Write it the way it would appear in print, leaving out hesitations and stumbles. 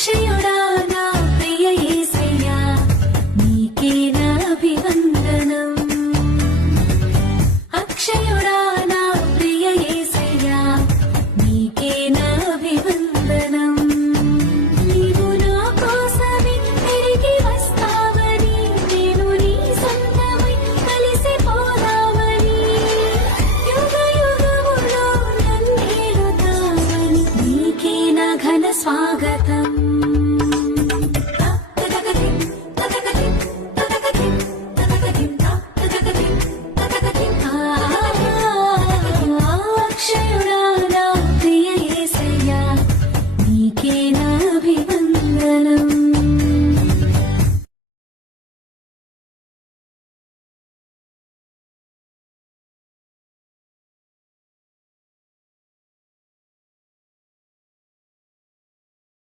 అక్షయుడా నా ప్రియ యేసయ్యా నీకే నా అభివందనం. అక్షయుడా నా ప్రియ యేసయ్యా నీకే నా అభివందనం. నీవు నా కోసమే తిరిగి వస్తావని, నేను నీ సొంతమై కలిసిపోదామని, యుగ యుగములో నన్నేలుతావని నీకే నా ఘన స్వాగతం.